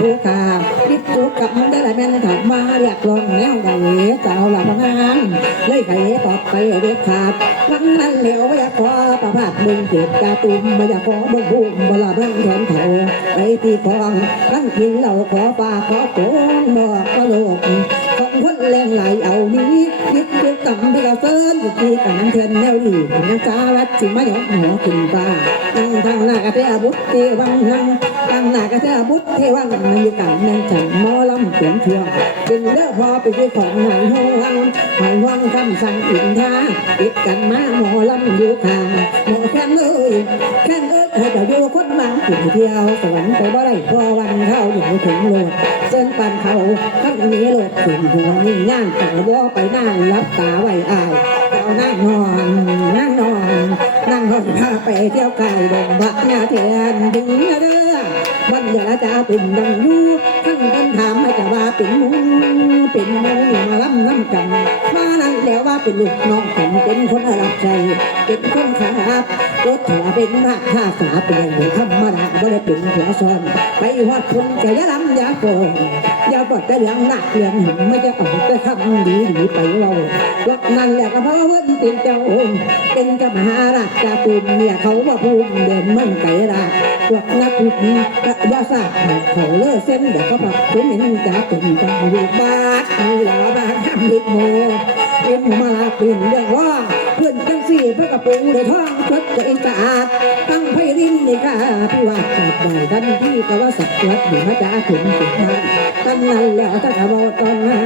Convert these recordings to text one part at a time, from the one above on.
ผู้ขาพิจุกกับมันได้ละแม่นถัดมาเรียกร้องแนวใดเจ้าหละพงานเลยไขตอบไปเด็ดขาดวันนั้นเหลียวไม่อยากขอประพาสมึงเก็บกาตุ้มไม่อยากขอบ่บุ้มบลาบิ่งแขนเขาไปที่คลองทั้งกินเหล้าขอปลาขอโกงบอกก็โลกของคนแรงไหลเอานี้คิดดูกำที่เราเซินอยู่ที่กันเทียนแนวดีนักการัฐจิมาหยอกหมอขึ้นบ้านั่งทางหน้ากระเทอาบุตรเทวังนั่งทางากระเทอาบุตรเทวังนั่งอยู่กันแม่นฉันมอลำเสียงเชียวเป็นเลือพอไปที่ของหายห้องหายห้องคำสั่งอินทาติดกันมาหมอลำอยู่ข้างหมอแค่เลยแค่เอ้ยให้เจ้าอยู่คนบางถึงเที่ยวสวรรค์ไปบ่ได้พอวันเข้าอยู่ถึงโลดเส้นปันเขาทั้งนี้โลดถึงหัวนี่ย่างต่ว่าไปนั่งรับตาไหวอายเจ้านั่งนอนนั่งนอนนั่งรถพาไปเที่ยวไก่ดงบักหน้าเทียนถึงเรือ วันเดียวละจ้าตุ่มดังยูทั้งคนถามให้จะว่าเป็นมูเป็นมูมาล้ำน้ำกันมานั่นแล้วว่าเป็นลูกน้องผมเป็นคนรับใจ เป็นคนขาบรถถัวเป็นมากข้าสาเป็นอย่างธรรมดา ไม่ได้เป็นหัวซ้อนไปฮอดคนแก่ยะลำยาโกงยาบอดแต่เรื่องหนักเรื่องหำไม่จะออกแต่คำดีดีไปเรารถนั่นแหละก็เพราะว่าเว้นเป็นเจ้าองค์เป็นกับมหาราชจาตุมเนี่ยเขาว่าภูมิเดินมั่นไก่ราชพวกนักวิทยาศาสตร์เขาเลิกเส้นเดี๋ยวก็ปักถึงเห็นจ่าตุ่มจังอยู่บ้านมีหลาบานห้ามลิบโมเอ็มมาลาปีนเรื่องว่าเพื่อนจังสี่เพื่อกระปุงในท้องชดตัวเองสะอาดตั้ง ไพรินนี่ค่ะพี่ว่าจับได้ทันที่ก็ว่าสักวัดอยู่มาจ่าถึงถึงบ้านตั้งนั้นแล้วถ้ากะบอกตอนหน้า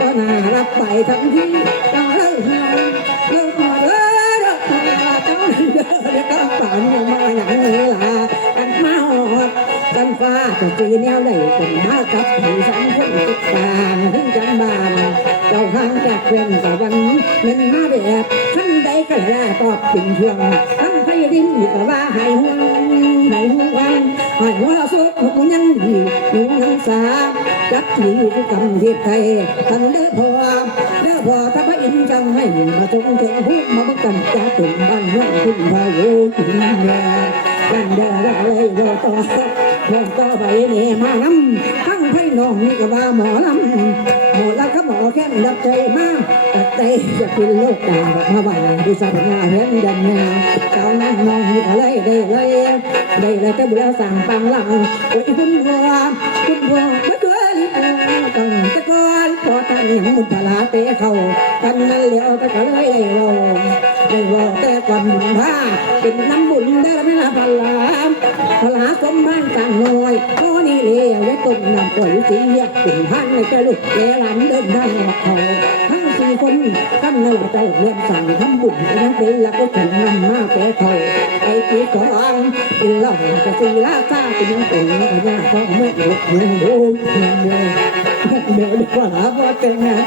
ตอนหน้ารับไปทั้งที่ต้องเลิกงานเลิกมาเลิกเลิกมาเจ้าเดินแล้วก็ฝันยังมาอย่างนี้ล่ะกันมาหอดกันฟ้าจะจีแนวไหนกันมากับผู้สังคนติดตามถึงจังบานเจ้าทางจากเพื่อนกับวันนั้นมาแบบท่านใดก็แลตอบเป็นช่วงทั้งไทย ดินอยู่กับว่าหายห่วงหายห่วงวันหายหัวสุกหยังดีหนุ่งนังสาจับที่กำเทียบไทยทันเด้อพอเด้อพอถ้าพระอินทร์จำให้มาจงถึงพูดมาบังกันจากตุ่มบ้านเมืองคุณพาโยุถึงแย่กันเด้อแล้เลยว่าต่อว่าต่อไปเนี่ยมาน้ำทั้งไพ่น้องนี่ก็ว่าหมอลำหมดแล้วก็หมอแค่รับใจมากแต่ใจจะเป็นโรคด่างแบบมาบ้านดิฉันงาเห็นดันงาเจ้า นั่งมองอยู่อะไรได้เลยได้เลยแต่บุญสั่งปังหลังโอ้คุณพ่อคุณพ่อเมื่อเดือนต้องตะกอนพอท่านยังมุทลาเตะเขากันนั่นเลี้ยวต่ก็เลยได้รอได้รอแต่ความบุญผ้าเป็นน้ำบุญได้ไม่ละพลาพลาสมบ้านต่างน้อยพ่อนี่เลี้ยไว้ตุ่มน้ำปล่อยสีเรียกตุ่มพันในแกลูกแกหลานเดินทางออกเขา คนกันนั่นใจเรียนสั่งทำบุญนะเป็นแล้วก็ถึงนำมาแกเขาไอ้ที่สองเป็นเหล่าจะสีลาซาเป็นเป็นก็ยากเพราะไม่หยุดเงินดูเงินเดินเดี๋ยวดีกว่าพอเต็งนะ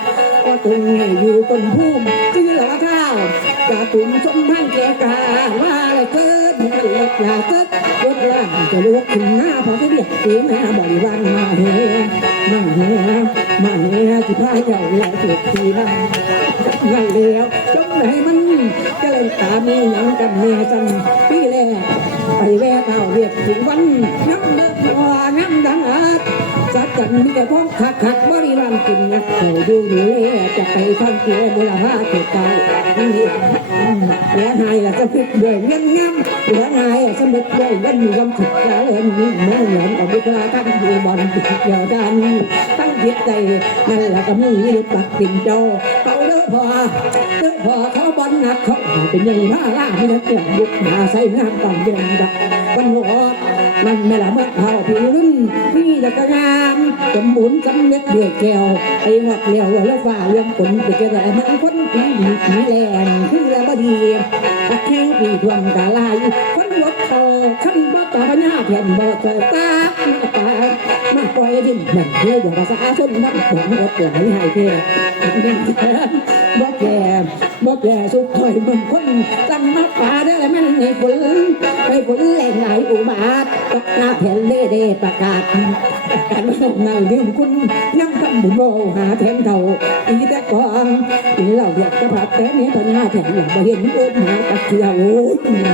ก็ตุ่มอยู่ต้นพุ่มที่หลังข้าว จะตุ่มสมพันแกกาว่าอะไรเกิดมันเล็กลาเกิดรถล่างจะลุกขึ้นหน้าพอจะเรียกเสียงหน้าบริวารมาเฮมาเฮมาเฮที่พาเจ้าเรียกเสียทีนั่นนั่นแล้วจงไหนมันจะเล่นตามีหยังกันเมียจังพี่แรกไปแว่เท่าเรียกถึงวันน้ำเลิกพอน้ำดังอาดจั ดกันมีแต่พองขักขักบริวารกินนักโขดูดูแลจะไปท่องเที่ยวบุรพาเกิดตายนี่เหลือหายละจะพิดด้วยเงี้ยงงเหลือหายสมุดด้วยเงินมีความผิดแล้วเอ็นมีเมื่อเหลือเอาไปกลาตั้งอยู่บอลติดเกี่ยวกันตั้งจิตใจนั่นแหละก็มีปักติ่งโจเป่าเด้อพอเด้อพอเขาบอลหนักเขาเป็นยังมาล่าไม่ได้เกี่ยวบุกหาใส่งามต่างเดือนดัก มันไม่ละเมื่อเขาพี่รุ่นพี่จะกระงามสมบูรณ์สำเร็จเดือดแก้วไอ้หอกเหลียวแล้วฝ่าเรื่องผลไปเจอแต่มันคนผีดีผีแรงคือระบดีแข้งปีทวงกาลายคนรถโตขั้นบ่ต่อหน้าแผ่นบ่เจอตาตามาปล่อยดินเหมือนเที่ยวองภาษาส้นน้ำหวานรถไหลหายเท่ บ่แก่บ่แก่สุขคอยมันคนตั้งมาป่าได้แล้วมันให้ฝนให้ฝนแรงไหลอุบาทตกหน้าแผ่นเล่เดประกาศกันนั่งดื่มคุณยังทำบุญโมหาแทนเท่าอีแต่ก่อนอีเราอยากจะพัดแต่นี้ตอนหน้าแทนหลังมาเห็นเอิบหาตะเกียวโอ้ยมัน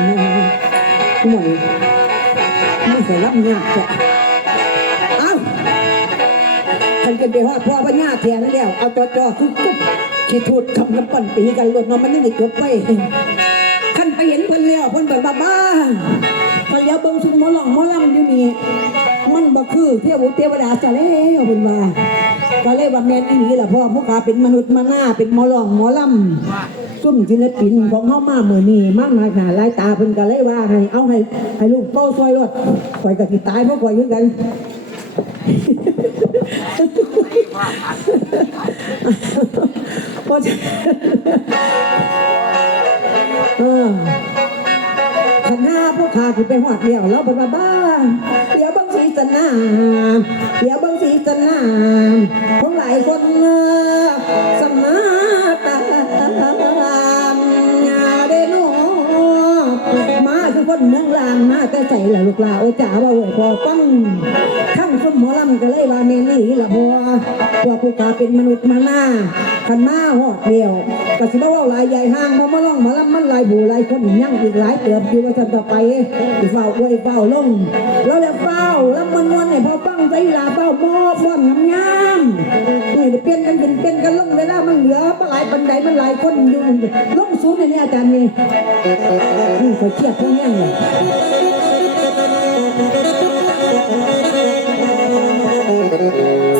ห่วยไม่ใช่รับงานจ้ะเอ้านกันไปฮอดพ่อพญาแทนแล้วเอาจอจอคือ คิดทูดคำน้ำปั่นปีกันหลดมามันยังได้จบไปขั้นไปเห็นเพิ่นแล้วเพิ่นแบบบ้าบ้าพอเลี้ยวเบิ่งชุมมอลองมอลำอยู่นี่มันบ่คือเทวุเทวดาซะแล้วเพิ่นว่าก็เลยว่าแม่นอีหลีล่ะพ่อพวกข้าเป็นมนุษย์มาหน้าเป็นหมอลองหมอลำซุ่มศิลปินของเฮามามื้อนี้มากมายหนาหลายตาเพิ่นก็เลยว่าให้เอาให้ให้ลูกเป้าซอยรถข่อยก็สิตายเพราะข่อยคือกัน ราะฉะนั้นเออคณะพวกขาคือไปหอดเดียวแล้วบนมาบ้านเดี๋ยวบางสีจะนาเดี๋ยวบางสีจะนาของหลายคนเอ่อสมาตามเดโนมาคือคนเมืองลางมาแต่ใส่ละลูกลาโอจ๋าว่าเว้ยพอฟังทั้งสมหมอลำก็เลยว่าเมนี่ละบัวพวกผู้กาเป็นมนุษย์มาหน้า ขันมาหอดเดียวก็สิบ่าว่าลายใหญ่ห้างมามาล่องมาลำมันลายบูลายคนยังอีกหลายเติบอยู่ว่าจะต่อไปเฝ้าอวยเฝ้าลงแล้วแล้วเฝ้าแล้วมันวันเนี่ยพอฟังใจลาเฝ้ามอฟ้อนงามงามนี่เปลี่ยนกันเป็นเปลี่ยนกันลงเวลามันเหลือปลาลายปันไดมันลายคนอยู่ลงสูงเนี่ยอาจารย์นี่นี่เขาเครียดพื่อนยังเลยละ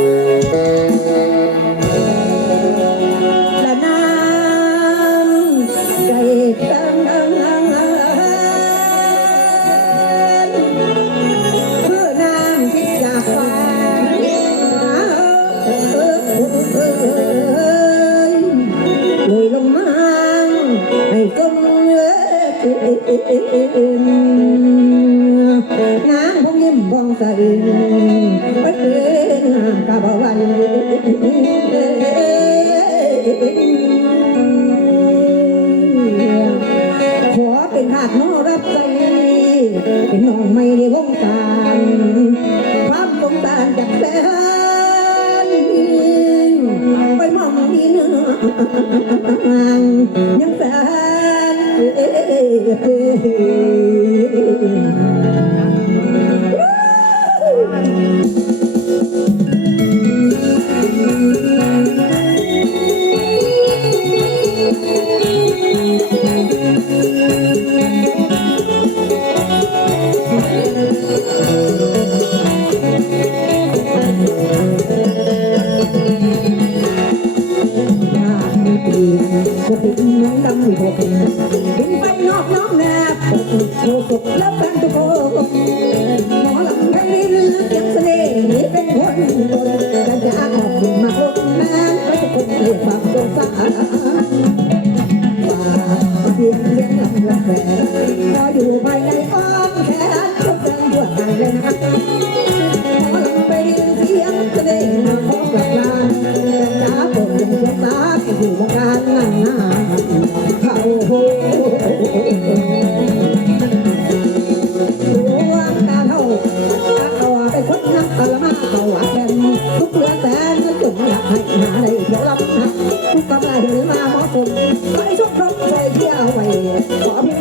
นน้องไม่ได้วงการความสงสารจากแฟนไปมองดีเนื้อยังแฟน ออยู่ภายในอ้อมแขนทุกเดินบวได้เลยนะหมอลำไปเสียงจะได้มาขอกลับลาจ้าผมยังเสียตาอยู่วงการนั่งหน้าเขาโหดวงตาเท่าตาต่อไปคนนักตะละมาเขาหวัดแทนทุกเพื่อแสนก็จงอยากให้หาได้เที่ยวรับนะทุกกำไรเดินมาหมอคนไปชุกครบไปเที่ยวไปขอพี่ได้เสียง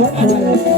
ไม่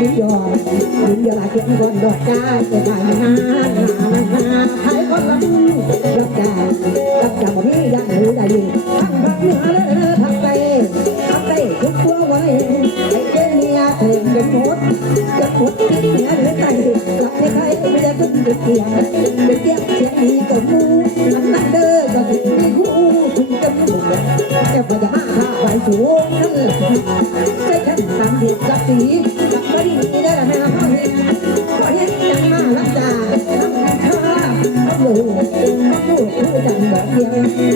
สุยอดมียงยาเก็บคนดอกกาจะได้งานงานงาใครก็รับรักได้รับจากพี่ยังหูได้ยินทั้งบักเนือเลยทักงไปทักงไปทุกตัวไว้ไอ้เจเนียเธอเป็นมดจะหมดติดเหนือหรือใต้รับไม่ใครไม่ได้ขึ้นติดเตียง Thank you.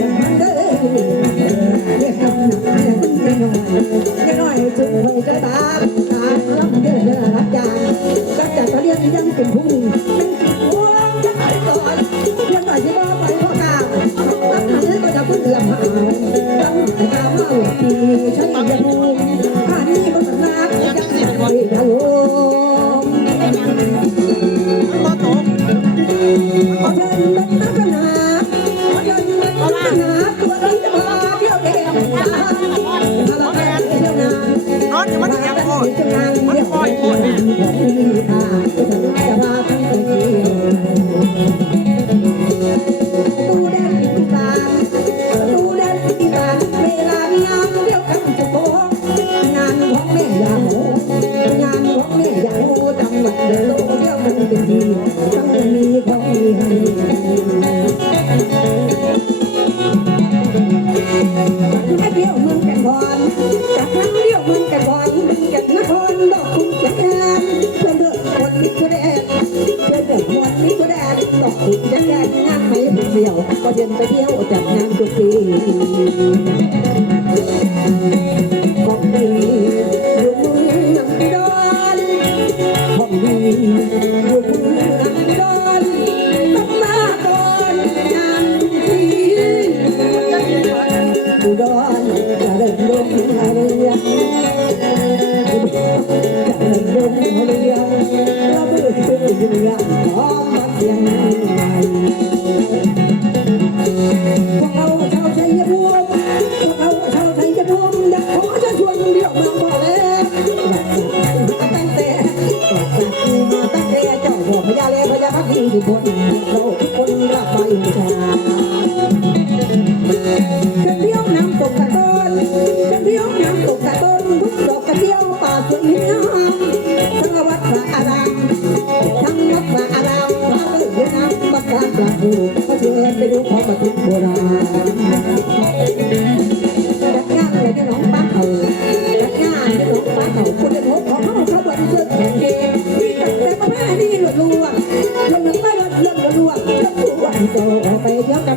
โลกคนละใบจากันเรียวนำตกตะต้นกันเรียวนำตกตะต้นทุกดกกัเรียวป่าสวนนี้น้ำทั้งวัดพระอารามทั้งวัดพระอารามมาเปิดเรือน้ำมการปลาบูมาเชิญไปดูของประทุมโบรานเดินหัวของเขาเขาบวชเสื้อแข็งเกงวิ่ตัดแต่มาหน้านี่หลุดลวงล เรื่องล้วนๆเรื่องล้วนโตไปเยวกับ